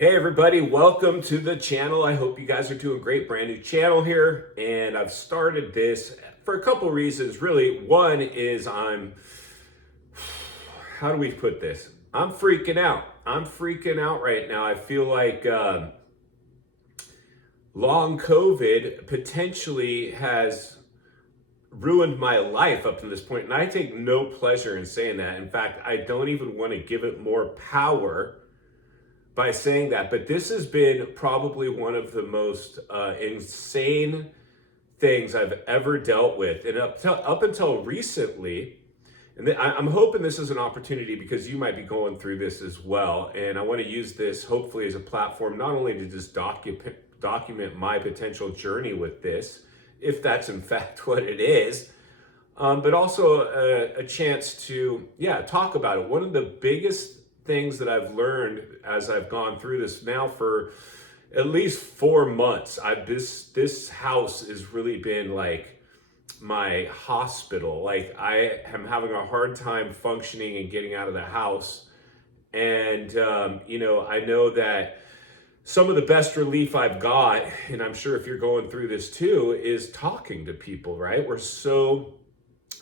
Hey everybody, welcome to the channel. I hope you guys are doing great. Brand new channel here, and I've started this for a couple reasons. Really, one is how do we put this? I'm freaking out. I'm freaking out right now. I feel like long COVID potentially has ruined my life up to this point, and I take no pleasure in saying that. In fact, I don't even want to give it more power by saying that, but this has been probably one of the most insane things I've ever dealt with. And up until recently, I'm hoping this is an opportunity because you might be going through this as well. And I want to use this hopefully as a platform, not only to just document my potential journey with this, if that's in fact what it is, but also a chance to, talk about it. One of the biggest things that I've learned as I've gone through this now for at least 4 months, this house has really been like my hospital. Like, I am having a hard time functioning and getting out of the house. And I know that some of the best relief I've got, and I'm sure if you're going through this too, is talking to people, right? We're so,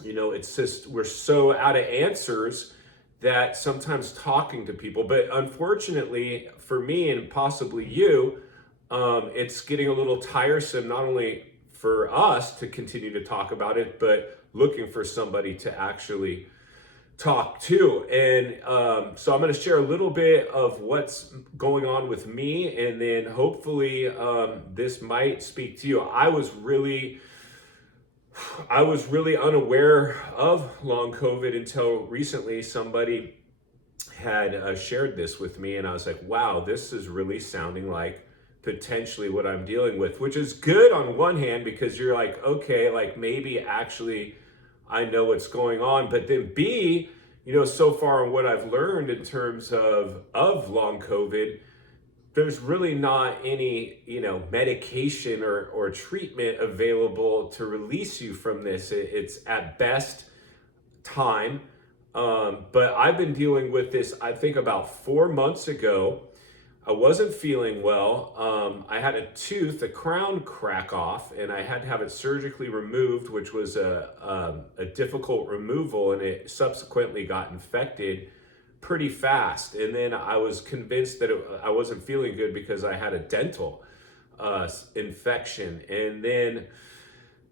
it's just, we're so out of answers that sometimes talking to people, but unfortunately for me and possibly you, it's getting a little tiresome, not only for us to continue to talk about it, but looking for somebody to actually talk to. And so I'm going to share a little bit of what's going on with me, and then hopefully this might speak to you. I was really unaware of long COVID until recently. Somebody had shared this with me, and I was like, wow, this is really sounding like potentially what I'm dealing with, which is good on one hand, because you're like, okay, like maybe actually I know what's going on. But then B, so far on what I've learned in terms of long COVID, there's really not any, medication or treatment available to release you from this. It's at best time. But I've been dealing with this, I think about 4 months ago. I wasn't feeling well. I had a crown crack off, and I had to have it surgically removed, which was a difficult removal, and it subsequently got infected pretty fast. And then I was convinced that I wasn't feeling good because I had a dental infection. And then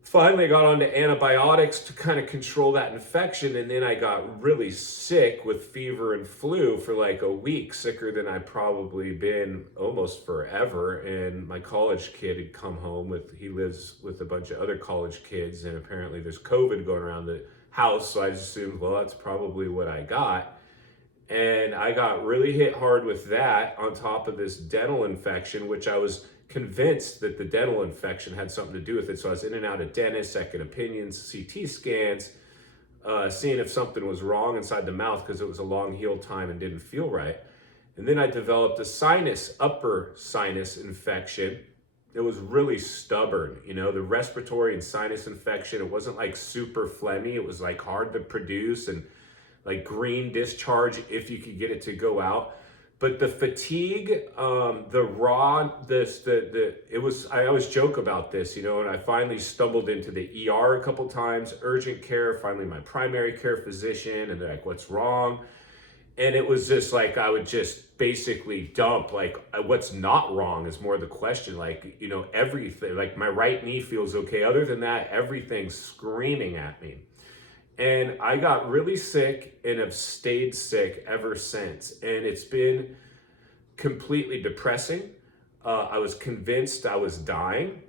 finally I got onto antibiotics to kind of control that infection. And then I got really sick with fever and flu for like a week, sicker than I'd probably been almost forever. And my college kid had come home he lives with a bunch of other college kids, and apparently there's COVID going around the house. So I just assumed, well, that's probably what I got. And I got really hit hard with that on top of this dental infection, which I was convinced that the dental infection had something to do with it. So I was in and out of dentists, second opinions, CT scans, seeing if something was wrong inside the mouth because it was a long heal time and didn't feel right. And then I developed a upper sinus infection. It was really stubborn, the respiratory and sinus infection. It wasn't like super phlegmy. It was like hard to produce and like green discharge if you could get it to go out. But the fatigue, I always joke about this, and I finally stumbled into the ER a couple times, urgent care, finally my primary care physician, and they're like, what's wrong? And it was just like, I would just basically dump, like, what's not wrong is more the question. Like, everything, like my right knee feels okay. Other than that, everything's screaming at me. And I got really sick and have stayed sick ever since. And it's been completely depressing. I was convinced I was dying.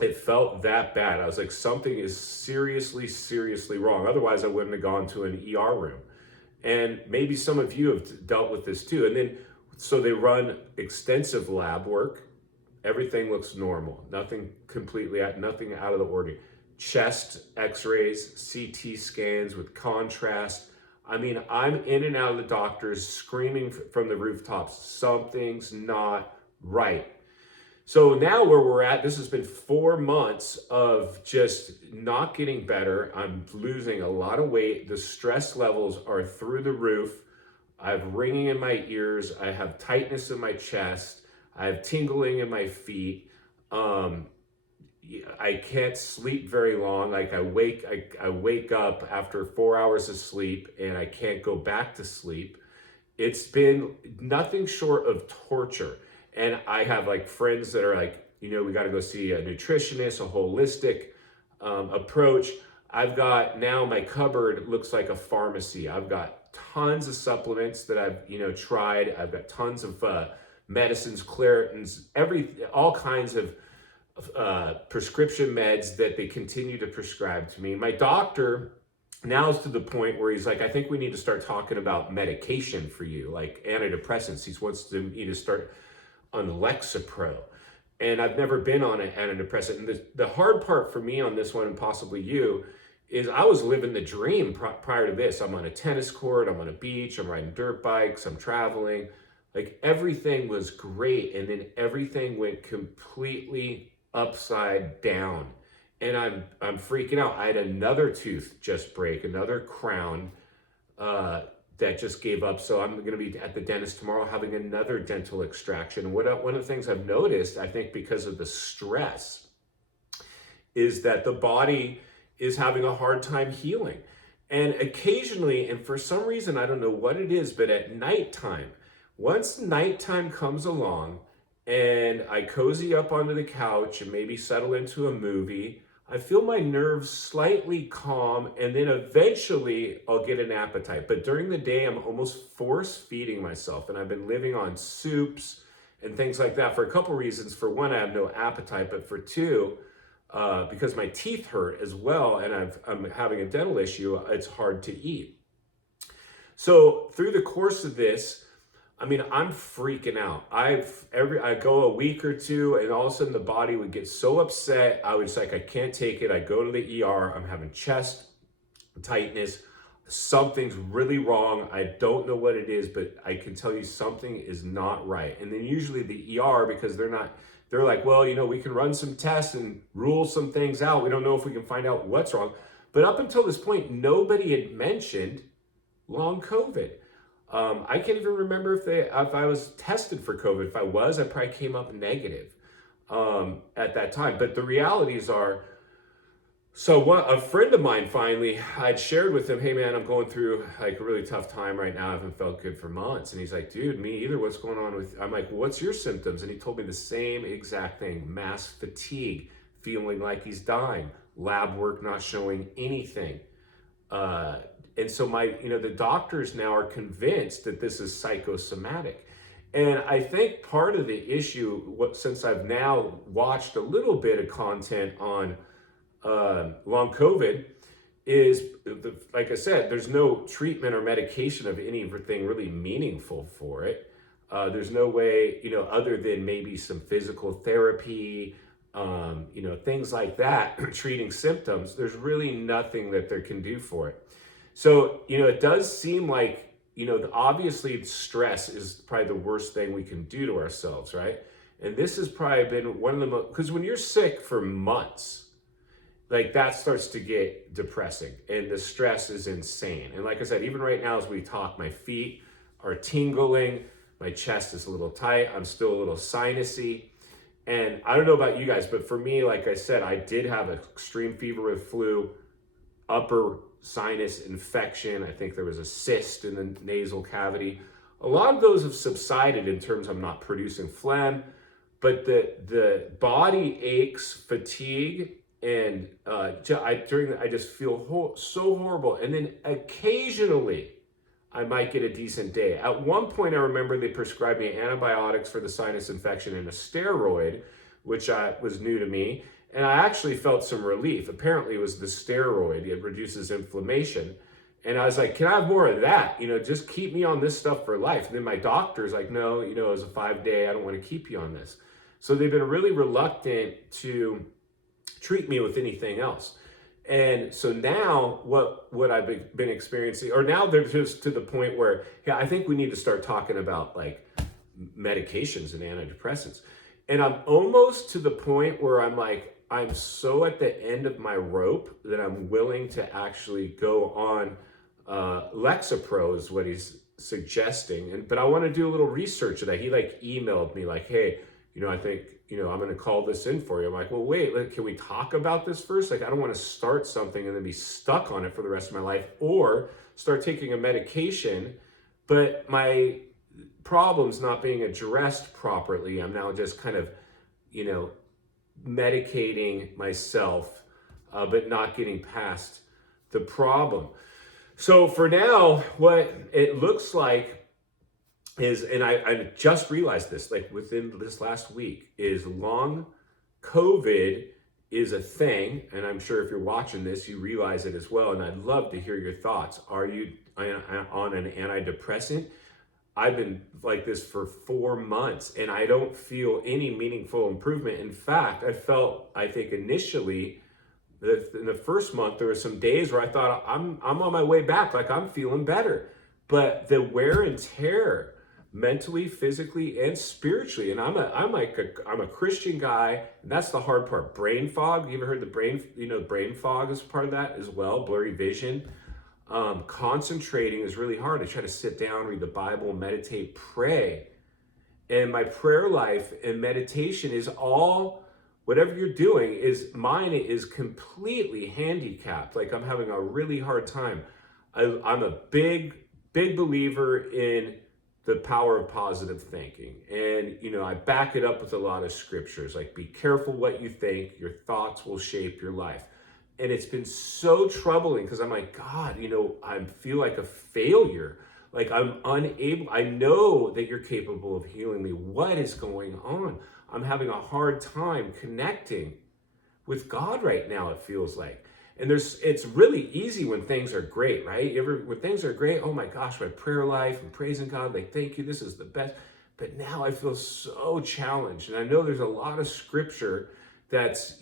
It felt that bad. I was like, something is seriously, seriously wrong. Otherwise, I wouldn't have gone to an ER room. And maybe some of you have dealt with this too. And then, so they run extensive lab work. Everything looks normal. Nothing out of the ordinary. Chest x-rays, CT scans with contrast. I mean, I'm in and out of the doctors screaming from the rooftops, something's not right. So now where we're at, this has been 4 months of just not getting better. I'm losing a lot of weight. The stress levels are through the roof. I have ringing in my ears. I have tightness in my chest. I have tingling in my feet. I can't sleep very long. Like I wake up after 4 hours of sleep and I can't go back to sleep. It's been nothing short of torture. And I have like friends that are like, we got to go see a nutritionist, a holistic approach. I've got now my cupboard looks like a pharmacy. I've got tons of supplements that I've, tried. I've got tons of medicines, Claritins, all kinds of prescription meds that they continue to prescribe to me. My doctor now is to the point where he's like, I think we need to start talking about medication for you, like antidepressants. He wants me to start on Lexapro. And I've never been on an antidepressant. And the hard part for me on this one, and possibly you, is I was living the dream prior to this. I'm on a tennis court, I'm on a beach, I'm riding dirt bikes, I'm traveling. Like everything was great. And then everything went completely upside down. And I'm freaking out. I had another tooth just break, another crown that just gave up. So I'm going to be at the dentist tomorrow having another dental extraction. One of the things I've noticed, I think because of the stress, is that the body is having a hard time healing. And occasionally, and for some reason, I don't know what it is, but at nighttime, once nighttime comes along and I cozy up onto the couch and maybe settle into a movie, I feel my nerves slightly calm, and then eventually I'll get an appetite. But during the day, I'm almost force feeding myself. And I've been living on soups and things like that for a couple reasons. For one, I have no appetite, but for two, because my teeth hurt as well, and I'm having a dental issue, it's hard to eat. So through the course of this, I'm freaking out. I go a week or two, and all of a sudden the body would get so upset. I was like, I can't take it. I go to the ER. I'm having chest tightness. Something's really wrong. I don't know what it is, but I can tell you something is not right. And then usually the ER, because they're like, well, we can run some tests and rule some things out. We don't know if we can find out what's wrong. But up until this point, nobody had mentioned long COVID. I can't even remember if I was tested for COVID. If I was, I probably came up negative at that time. But the realities are, a friend of mine finally, I'd shared with him, hey man, I'm going through like a really tough time right now. I haven't felt good for months. And he's like, dude, me either. What's going on with, I'm like, what's your symptoms? And he told me the same exact thing: mass fatigue, feeling like he's dying, lab work not showing anything. And so the doctors now are convinced that this is psychosomatic. And I think part of the issue, since I've now watched a little bit of content on long COVID, is, like I said, there's no treatment or medication of anything really meaningful for it. There's no way, other than maybe some physical therapy, things like that, treating symptoms. There's really nothing that they can do for it. So, it does seem like, obviously stress is probably the worst thing we can do to ourselves, right? And this has probably been one of the most, because when you're sick for months, like that starts to get depressing and the stress is insane. And like I said, even right now as we talk, my feet are tingling, my chest is a little tight, I'm still a little sinusy. And I don't know about you guys, but for me, like I said, I did have an extreme fever with flu, upper sinus infection. I think there was a cyst in the nasal cavity. A lot of those have subsided in terms of I'm not producing phlegm, but the body aches, fatigue, and I just feel so horrible. And then occasionally I might get a decent day. At one point I remember they prescribed me antibiotics for the sinus infection and a steroid, which was new to me. And I actually felt some relief. Apparently it was the steroid. It reduces inflammation. And I was like, can I have more of that? Just keep me on this stuff for life. And then my doctor's like, no, it was a 5-day. I don't want to keep you on this. So they've been really reluctant to treat me with anything else. And so now what I've been experiencing, or now they're just to the point where, yeah, I think we need to start talking about like medications and antidepressants. And I'm almost to the point where I'm like, I'm so at the end of my rope that I'm willing to actually go on Lexapro is what he's suggesting, but I want to do a little research of that. He like emailed me like, hey, I think, I'm going to call this in for you. I'm like, well, wait, like, can we talk about this first? Like, I don't want to start something and then be stuck on it for the rest of my life, or start taking a medication, but my problem's not being addressed properly. I'm now just kind of, medicating myself, but not getting past the problem. So for now, what it looks like is, and I just realized this, like within this last week, is long COVID is a thing. And I'm sure if you're watching this, you realize it as well. And I'd love to hear your thoughts. Are you on an antidepressant? I've been like this for 4 months and I don't feel any meaningful improvement. In fact, I think initially, in the first month, there were some days where I thought I'm on my way back, like I'm feeling better. But the wear and tear, mentally, physically, and spiritually, and I'm a Christian guy, and that's the hard part. Brain fog. You ever heard the brain fog is part of that as well. Blurry vision. Concentrating is really hard. I try to sit down, read the Bible, meditate, pray. And my prayer life and meditation is all, whatever you're doing, mine is completely handicapped. Like I'm having a really hard time. I'm a big believer in the power of positive thinking. And, I back it up with a lot of scriptures, like be careful what you think, your thoughts will shape your life. And it's been so troubling because I'm like, God, I feel like a failure. Like I'm unable, I know that you're capable of healing me. What is going on? I'm having a hard time connecting with God right now, it feels like. And it's really easy when things are great, right? When things are great, oh my gosh, my prayer life, I'm praising God, like, thank you, this is the best. But now I feel so challenged. And I know there's a lot of scripture that's,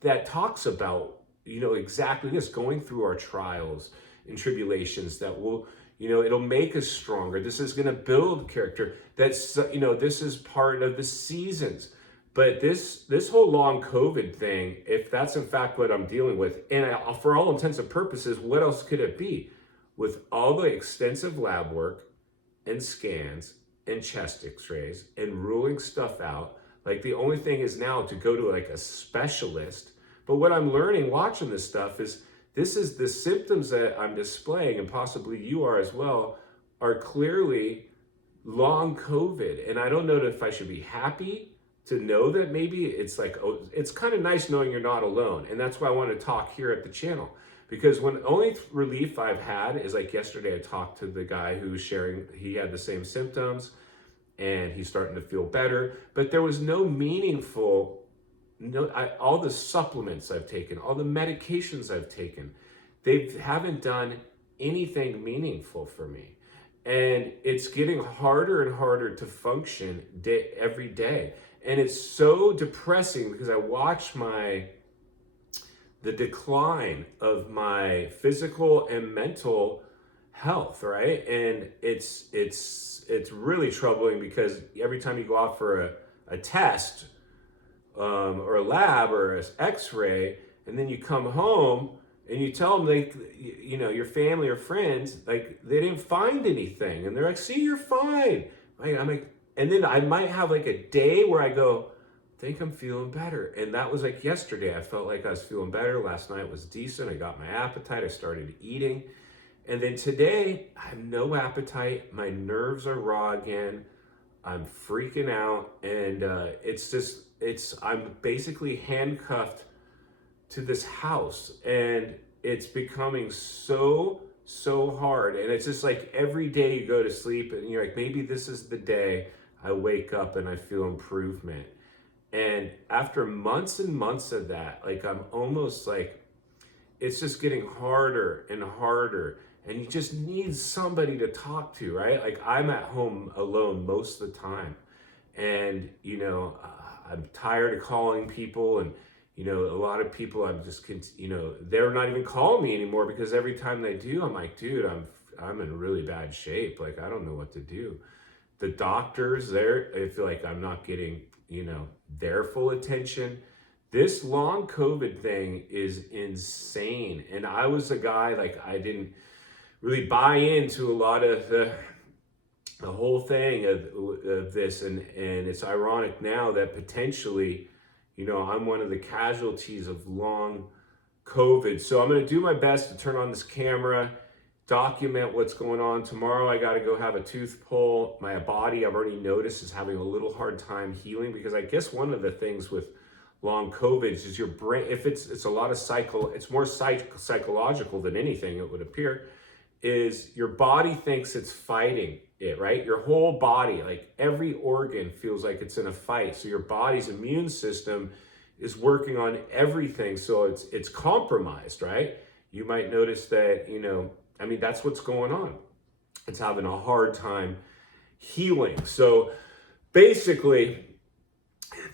that talks about, exactly this, going through our trials and tribulations that will, it'll make us stronger. This is going to build character. That's, this is part of the seasons. But this whole long COVID thing, if that's in fact what I'm dealing with, and for all intents and purposes, what else could it be? With all the extensive lab work and scans and chest x-rays and ruling stuff out, like the only thing is now to go to like a specialist. But what I'm learning watching this stuff is the symptoms that I'm displaying, and possibly you are as well, are clearly long COVID. And I don't know if I should be happy to know that maybe it's like, oh, it's kind of nice knowing you're not alone. And that's why I want to talk here at the channel. Because only relief I've had is like yesterday I talked to the guy who was sharing, he had the same symptoms and he's starting to feel better. But there was no meaningful, all the supplements I've taken, all the medications I've taken, they haven't done anything meaningful for me. And it's getting harder and harder to function every day. And it's so depressing because I watch the decline of my physical and mental health, right? And it's really troubling because every time you go out for a test or a lab or an x-ray, and then you come home and you tell them, like, your family or friends, like, they didn't find anything. And they're like, see, you're fine. I'm like, and then I might have like a day where I go, I think I'm feeling better. And that was like yesterday. I felt like I was feeling better. Last night was decent. I got my appetite. I started eating. And then today, I have no appetite. My nerves are raw again. I'm freaking out. And I'm basically handcuffed to this house. And it's becoming so hard. And it's just like every day you go to sleep and you're like, maybe this is the day I wake up and I feel improvement. And after months and months of that, like I'm almost like, it's just getting harder and harder. And you just need somebody to talk to, right? Like I'm at home alone most of the time. And, I'm tired of calling people, and, a lot of people I'm just, they're not even calling me anymore because every time they do, I'm like, dude, I'm in really bad shape. Like, I don't know what to do. The doctors I feel like I'm not getting, their full attention. This long COVID thing is insane. And I was a guy, like, really buy into a lot of the whole thing of this, and it's ironic now that potentially, I'm one of the casualties of long COVID. So I'm going to do my best to turn on this camera, document what's going on. Tomorrow I got to go have a tooth pull. My body, I've already noticed, is having a little hard time healing, because I guess one of the things with long COVID is your brain, if it's a lot of it's more psychological than anything, it would appear, is your body thinks it's fighting it, right? Your whole body, like every organ, feels like it's in a fight. So your body's immune system is working on everything. So it's compromised, right? You might notice that, that's what's going on. It's having a hard time healing. So basically,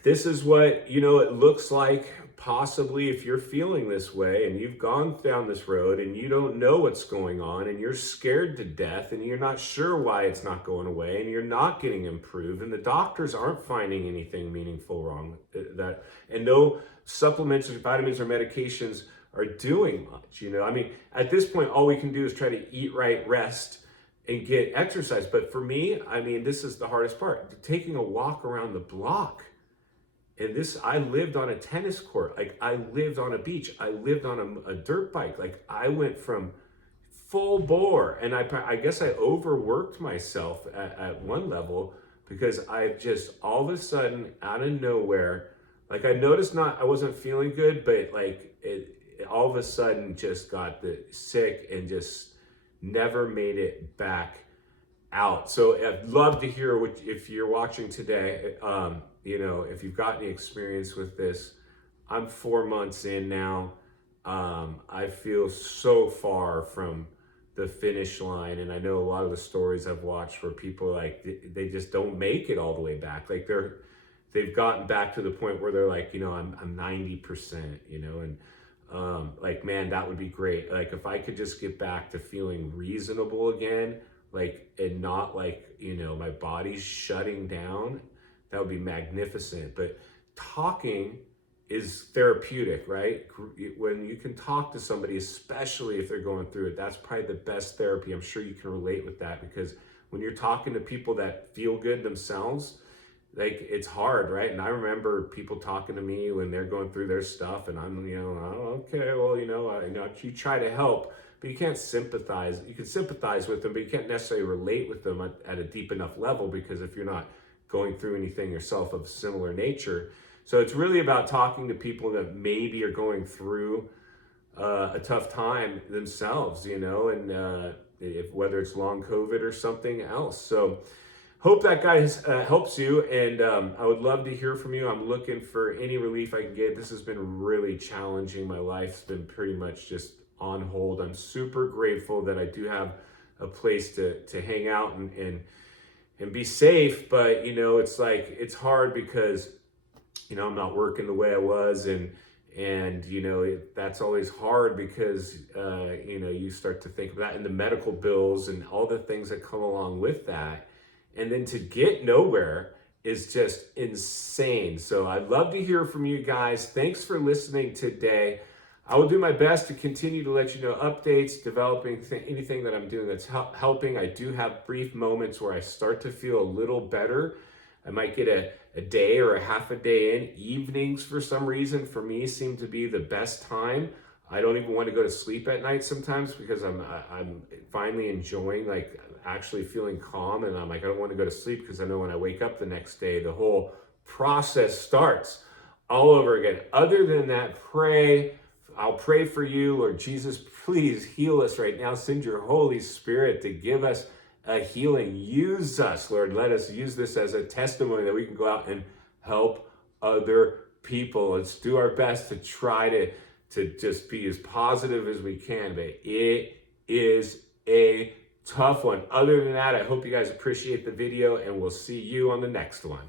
this is what, it looks like possibly if you're feeling this way and you've gone down this road and you don't know what's going on and you're scared to death and you're not sure why it's not going away and you're not getting improved and the doctors aren't finding anything meaningful wrong and no supplements or vitamins or medications are doing much. At this point, all we can do is try to eat right, rest, and get exercise. But for me, this is the hardest part. Taking a walk around the block. And I lived on a tennis court. Like, I lived on a beach. I lived on a dirt bike. Like, I went from full bore. And I guess I overworked myself at one level, because I just all of a sudden, out of nowhere, like, I noticed I wasn't feeling good, but like it all of a sudden just got sick and just never made it back out. So I'd love to hear if you're watching today, if you've got any experience with this. I'm 4 months in now. I feel so far from the finish line. And I know a lot of the stories I've watched where people, like, they just don't make it all the way back. Like, they've gotten back to the point where they're like, I'm 90%, and like, man, that would be great. Like, if I could just get back to feeling reasonable again, like, and not like, my body's shutting down, that would be magnificent. But talking is therapeutic, right? When you can talk to somebody, especially if they're going through it, that's probably the best therapy. I'm sure you can relate with that, because when you're talking to people that feel good themselves, like, it's hard, right? And I remember people talking to me when they're going through their stuff, and I'm, oh, okay, well, you try to help, but you can't sympathize. You can sympathize with them, but you can't necessarily relate with them at a deep enough level, because if you're not going through anything yourself of similar nature. So it's really about talking to people that maybe are going through a tough time themselves, and whether it's long COVID or something else. So hope that, guys, helps you, and I would love to hear from you. I'm looking for any relief I can get. This has been really challenging. My life's been pretty much just on hold. I'm super grateful that I do have a place to hang out and be safe, but it's like, it's hard because I'm not working the way I was, and that's always hard, because you start to think of that, and the medical bills and all the things that come along with that. And then to get nowhere is just insane. So I'd love to hear from you guys. Thanks for listening today. I will do my best to continue to let you know updates, developing anything that I'm doing that's helping. I do have brief moments where I start to feel a little better. I might get a day or a half a day in. Evenings, for some reason, for me, seem to be the best time. I don't even want to go to sleep at night sometimes, because I'm finally enjoying, like, actually feeling calm, and I'm like, I don't want to go to sleep, because I know when I wake up the next day, the whole process starts all over again. Other than that, I'll pray for you. Lord Jesus, please heal us right now. Send your Holy Spirit to give us a healing. Use us, Lord. Let us use this as a testimony that we can go out and help other people. Let's do our best to try to just be as positive as we can, but it is a tough one. Other than that, I hope you guys appreciate the video, and we'll see you on the next one.